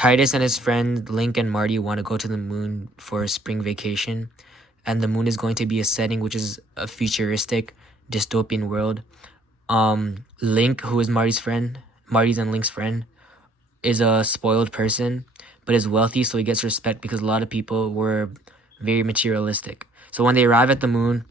Titus and his friend Link and Marty want to go to the moon for a spring vacation, and the moon is going to be a setting which is a futuristic dystopian world. Link, who is Marty's and Link's friend, is a spoiled person, but is wealthy, so he gets respect because a lot of people were very materialistic. So when they arrive at the moon,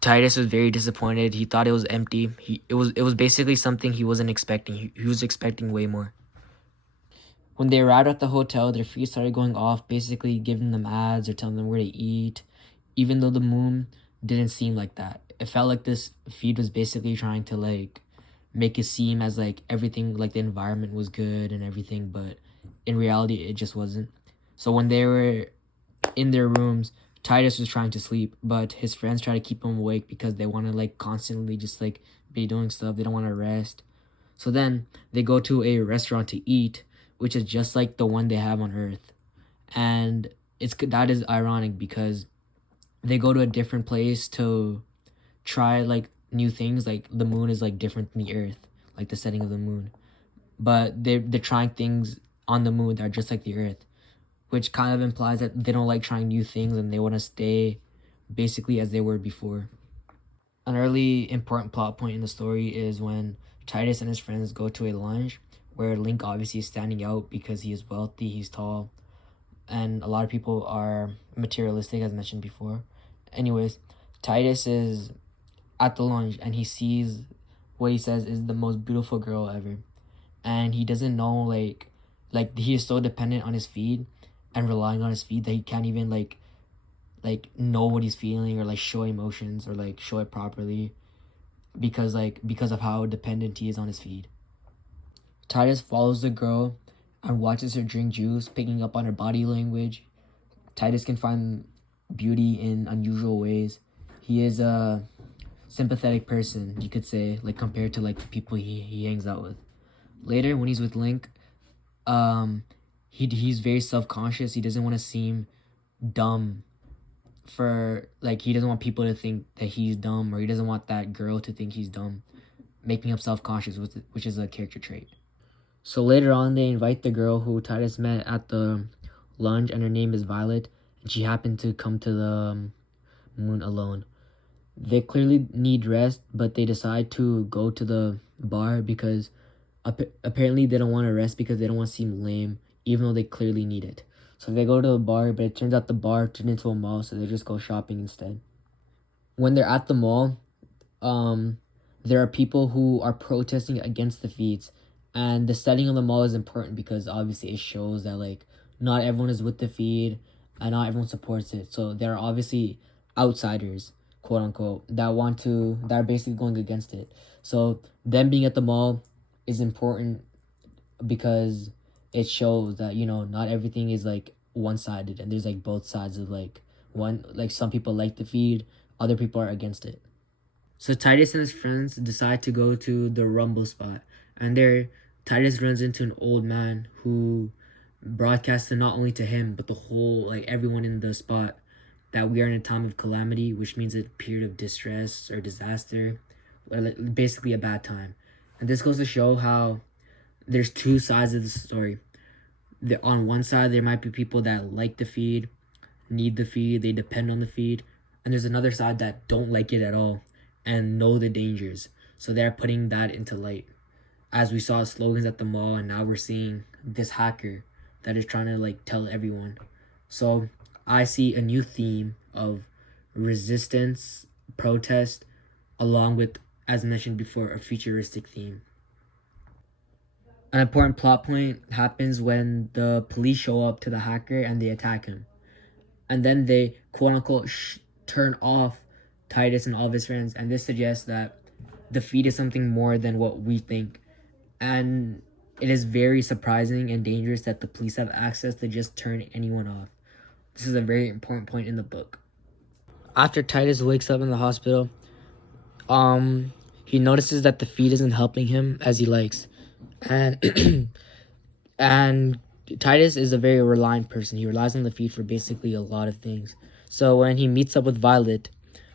Titus was very disappointed. He thought it was empty. It was basically something he wasn't expecting. He was expecting way more. When they arrived at the hotel, their feed started going off, basically giving them ads or telling them where to eat, even though the moon didn't seem like that. It felt like this feed was basically trying to make it seem as like everything, like the environment was good and everything, but in reality it just wasn't. So when they were in their rooms, Titus was trying to sleep, but his friends try to keep him awake because they want to constantly just be doing stuff. They don't want to rest. So then they go to a restaurant to eat, which is just like the one they have on Earth. And that is ironic because they go to a different place to try new things. Like the moon is different than the Earth, like the setting of the moon. But they're trying things on the moon that are just like the Earth, which kind of implies that they don't like trying new things and they want to stay basically as they were before. An early important plot point in the story is when Titus and his friends go to a lunch where Link obviously is standing out because he is wealthy, he's tall, and a lot of people are materialistic, as mentioned before. Anyways, Titus is at the lunch and he sees what he says is the most beautiful girl ever. And he doesn't know, he is so dependent on his feed and relying on his feed that he can't even know what he's feeling or show emotions or show it properly because of how dependent he is on his feed. Titus follows the girl and watches her drink juice, picking up on her body language. Titus can find beauty in unusual ways. He is a sympathetic person, you could say, compared to the people he hangs out with. Later, when he's with Link, he's very self-conscious. He doesn't want to seem dumb he doesn't want people to think that he's dumb, or he doesn't want that girl to think he's dumb, making him self-conscious, which is a character trait. So later on, they invite the girl who Titus met at the lunch, and her name is Violet, and she happened to come to the moon alone. They clearly need rest, but they decide to go to the bar because apparently they don't want to rest because they don't want to seem lame, even though they clearly need it. So they go to the bar, but it turns out the bar turned into a mall, so they just go shopping instead. When they're at the mall, there are people who are protesting against the feeds, and the setting of the mall is important because obviously it shows that not everyone is with the feed and not everyone supports it. So there are obviously outsiders, quote unquote, that are basically going against it. So them being at the mall is important because it shows that not everything is one-sided, and there's both sides of some people like the feed, other people are against it. So Titus and his friends decide to go to the Rumble spot, and there Titus runs into an old man who broadcasted not only to him but the whole everyone in the spot that we are in a time of calamity, which means a period of distress or disaster, or basically a bad time. And this goes to show how there's two sides of the story. On one side, there might be people that like the feed, need the feed, they depend on the feed. And there's another side that don't like it at all and know the dangers. So they're putting that into light. As we saw slogans at the mall, and now we're seeing this hacker that is trying to tell everyone. So I see a new theme of resistance, protest, along with, as mentioned before, a futuristic theme. An important plot point happens when the police show up to the hacker and they attack him. And then they, quote-unquote, turn off Titus and all of his friends. And this suggests that the feed is something more than what we think. And it is very surprising and dangerous that the police have access to just turn anyone off. This is a very important point in the book. After Titus wakes up in the hospital, he notices that the feed isn't helping him as he likes. And and Titus is a very reliant person. He relies on the feed for basically a lot of things. So when he meets up with Violet,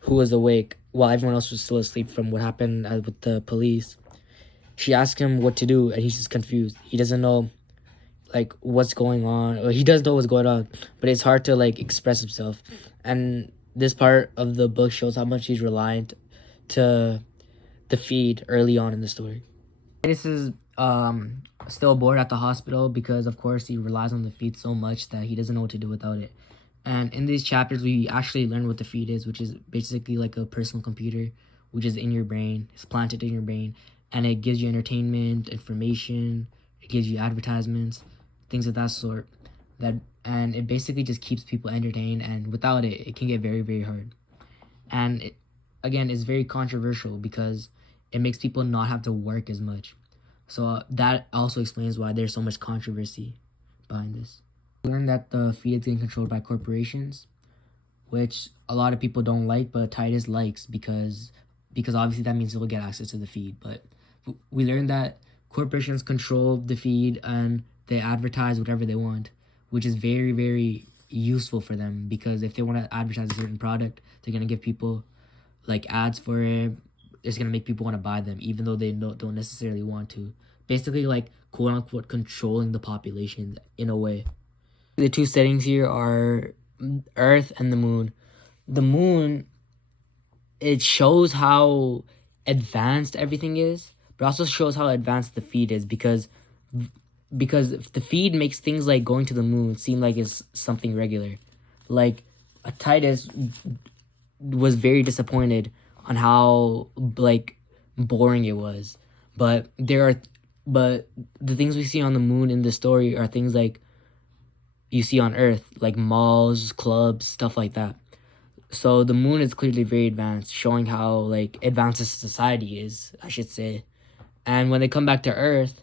who was awake while everyone else was still asleep from what happened with the police, she asks him what to do, and he's just confused. He doesn't know like what's going on, or he does know what's going on, but it's hard to like express himself. And this part of the book shows how much he's reliant to the feed early on in the story. This is still bored at the hospital because of course he relies on the feed so much that he doesn't know what to do without it. And in these chapters we actually learn what the feed is, which is basically like a personal computer which is in your brain, it's planted in your brain, and it gives you entertainment, information, it gives you advertisements, things of that sort. And it basically just keeps people entertained, and without it it can get very, very hard. And it, again, it's very controversial because it makes people not have to work as much. So that also explains why there's so much controversy behind this. We learned that the feed is getting controlled by corporations, which a lot of people don't like, but Titus likes because obviously that means he'll get access to the feed. But we learned that corporations control the feed and they advertise whatever they want, which is very, very useful for them, because if they want to advertise a certain product, they're going to give people like ads for it. It's going to make people want to buy them even though they don't necessarily want to. Basically, like, quote unquote controlling the population in a way. The two settings here are Earth and the moon. The moon, it shows how advanced everything is, but also shows how advanced the feed is, because the feed makes things like going to the moon seem like it's something regular. Like, Titus was very disappointed on how like boring it was, but the things we see on the moon in the story are things like you see on Earth, like malls, clubs, stuff like that. So the moon is clearly very advanced, showing how like advanced society is, I should say. And when they come back to Earth,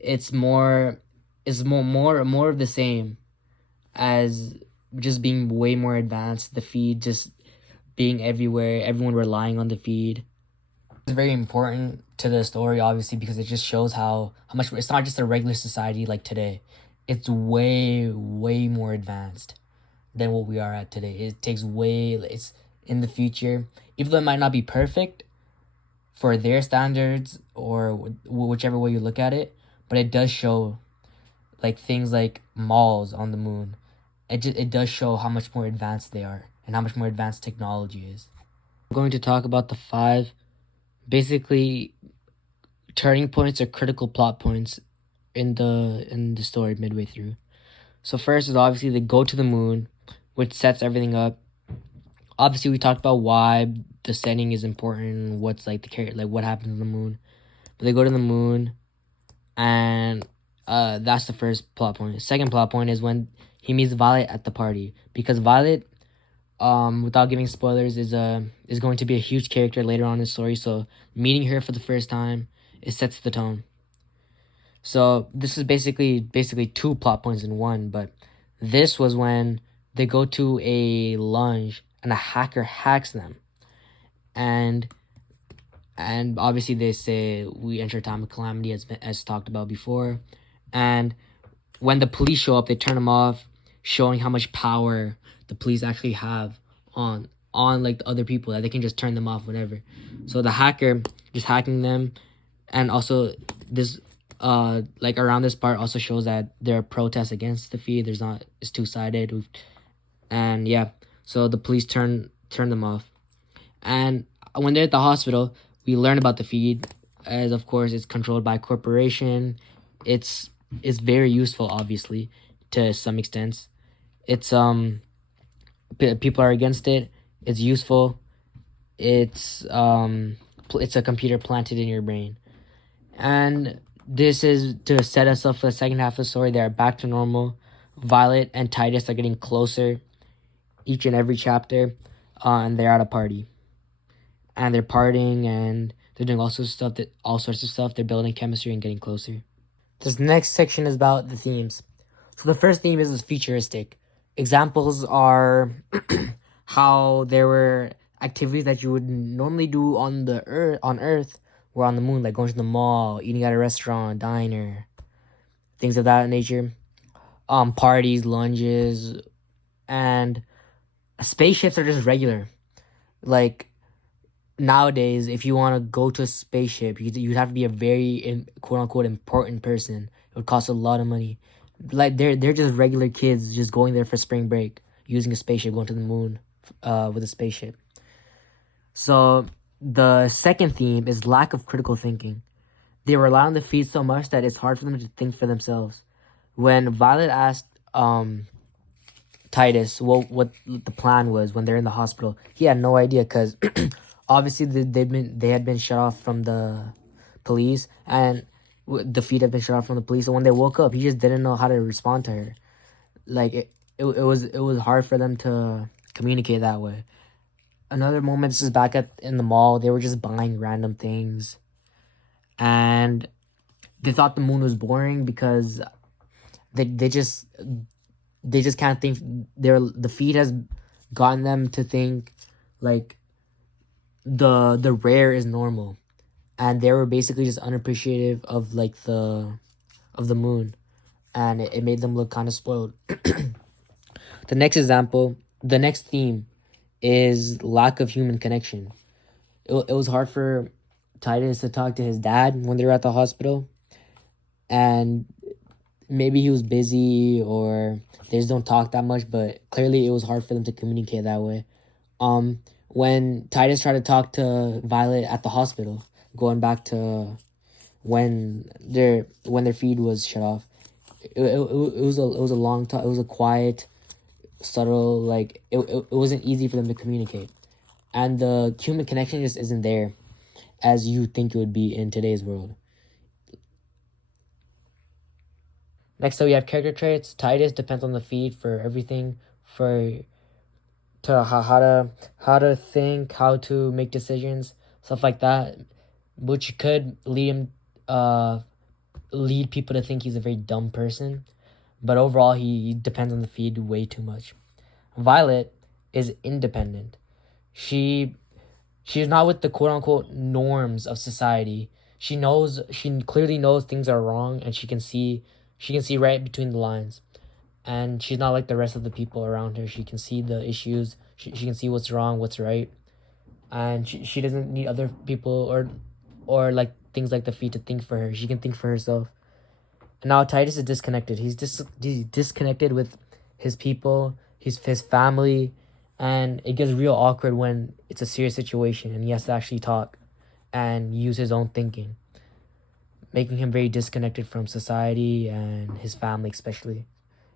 it's more of the same, as just being way more advanced. The feed just being everywhere, everyone relying on the feed. It's very important to the story, obviously, because it just shows how much it's not just a regular society like today. It's way, way more advanced than what we are at today. It's in the future, even though it might not be perfect for their standards or whichever way you look at it, but it does show like things like malls on the moon. It does show how much more advanced they are and how much more advanced technology is. I'm going to talk about the 5 basically turning points or critical plot points in the story midway through. So first is obviously they go to the moon, which sets everything up. Obviously we talked about why the setting is important, what's like what happens on the moon. But they go to the moon, and that's the first plot point. The second plot point is when he meets Violet at the party, because Violet, without giving spoilers, is going to be a huge character later on in the story. So meeting her for the first time, it sets the tone. So this is basically 2 plot points in one. But this was when they go to a lunch and a hacker hacks them, and obviously they say we enter a time of calamity, as talked about before. And when the police show up, they turn them off, showing how much power the police actually have on like the other people, that they can just turn them off whenever. So the hacker just hacking them, and also this like around this part also shows that there are protests against the feed. It's two-sided, and yeah, so the police turn them off. And when they're at the hospital, we learn about the feed, as of course it's controlled by a corporation. It's very useful, obviously, to some extent. It's people are against it. It's useful. It's a computer planted in your brain, and this is to set us up for the second half of the story. They are back to normal. Violet and Titus are getting closer each and every chapter, and they're at a party, and they're partying, and they're doing all sorts of stuff. They're building chemistry and getting closer. This next section is about the themes. So the first theme is futuristic. Examples are how there were activities that you would normally do on Earth were on the moon, like going to the mall, eating at a restaurant, diner, things of that nature. Parties, lunches, and spaceships are just regular. Like, nowadays, if you want to go to a spaceship, you'd have to be a very quote-unquote important person. It would cost a lot of money. Like they're just regular kids just going there for spring break, using a spaceship, going to the moon, with a spaceship. So the second theme is lack of critical thinking. They rely on the feed so much that it's hard for them to think for themselves. When Violet asked Titus what the plan was when they're in the hospital, he had no idea because obviously they had been shut off from the police, and the feed had been shut off from the police. So when they woke up, he just didn't know how to respond to her. Like it was hard for them to communicate that way. Another moment, this is back at in the mall. They were just buying random things, and they thought the moon was boring because they just can't think. The feed has gotten them to think like the rare is normal, and they were basically just unappreciative of like the moon, and it made them look kind of spoiled. The next theme is lack of human connection. It was hard for Titus to talk to his dad when they were at the hospital, and maybe he was busy or they just don't talk that much, but clearly it was hard for them to communicate that way. When Titus tried to talk to Violet at the hospital, going back to when their feed was shut off, it was a long talk. It was a quiet, subtle, like it wasn't easy for them to communicate, and the human connection just isn't there as you think it would be in today's world. Next up, we have character traits. Titus depends on the feed for everything, for to how to think, how to make decisions, stuff like that, which could lead people to think he's a very dumb person. But overall, he depends on the feed way too much. Violet is independent. She she's not with the quote unquote norms of society. She clearly knows things are wrong, and she can see right between the lines. And she's not like the rest of the people around her. She can see the issues. She can see what's wrong, what's right, and she doesn't need other people or like things like the feet to think for her. She can think for herself. And now Titus is disconnected. He's disconnected with his people, his family, and it gets real awkward when it's a serious situation and he has to actually talk and use his own thinking, making him very disconnected from society and his family, especially.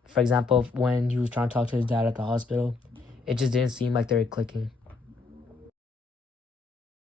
For example, when he was trying to talk to his dad at the hospital, it just didn't seem like they were clicking.